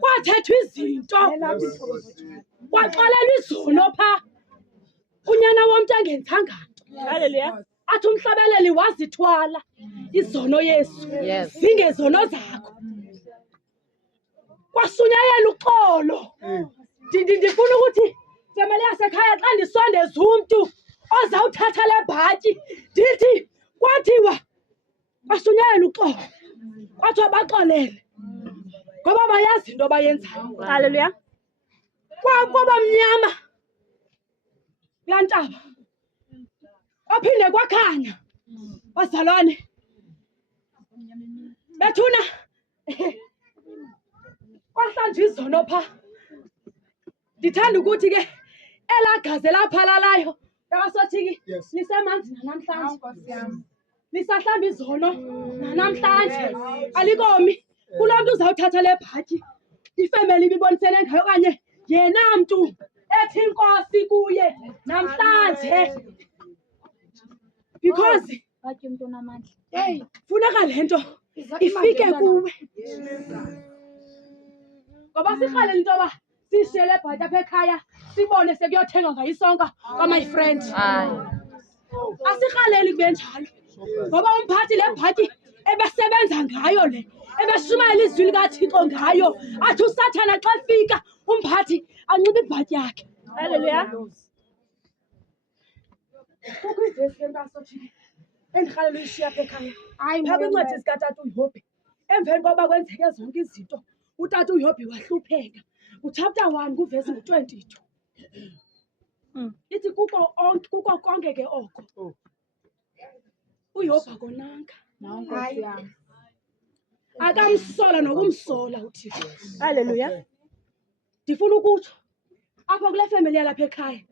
kwathethwa izinto kwaqalelwa izono phaa unyana womntu engenzanga nto. Haleluya. Athi umhlabeleli wazithwala izono Yesu zingezono zakho. Kwasunyayela uxolo. Ndifuna ukuthi family yasekhaya xa ndisondeza umntu ozawuthatha le bhatyi ndithi kwathiwa kwasunyayela uxolo. Kwathiwa baxolele ngoba bayazi into bayenzayo. Haleluya. Kwaba mnyama kulaa ntaba kwaphinde kwakhanya. Bazalwane bethuna kwahlanjwa izono phaa. Ndithanda ukuthi ke elaa gazi elaphalalayo yakasothiki lisemanzi nanamhlanje. Lisahlamba izono nanamhlanje. Alikomi kulo mntu uzawuthatha le bhatyi ifemeli ibibonisene ngayo okanye yena mntu ethi inkosi kuye namhlanje. Because funeka le nto ifike kuwe. Ngoba sirhalela into yoba sishiye le bhatyi apha ekhaya sibone sekuyothenga ngayo isonka kwa-my friend. Asirhaleli kube njalo ngoba umphathi le bhatyi ebesebenza ngayo le ebeshumayela izwi likaThixo ngayo. Athi uSathana xa efika umphathi anxibe ibhatyi yakhe. Haleluya. Kukho ivesi entasothini endirhalela uyishiya apha ekhaya phaa kwincwadi zikatata uYobhi. Emveni koba kwenzeke zonke izinto utata uYobhi wahlupheka. Uchapter 1 kuvesi ngu-22. Ithi kuko konke ke oko uYobhi akonanga. Akamsola nokumsola uThixo. Haleluya. Ndifuna ukutsho apho kule family yalapha ekhaya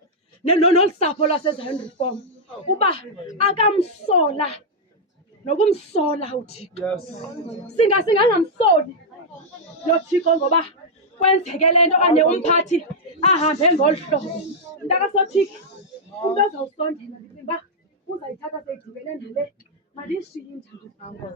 nolusapho lwaseZion Reform kuba akamsola nokumsola uThixo. Singangamsoli lo Thixo ngoba kwenzeke le nto okanye umphathi ahambe ngolu hlobo. Ntakasothiki umntu ozawusondela ndicinga uba uzayithatha seyidibene nale maliyishiye injalo.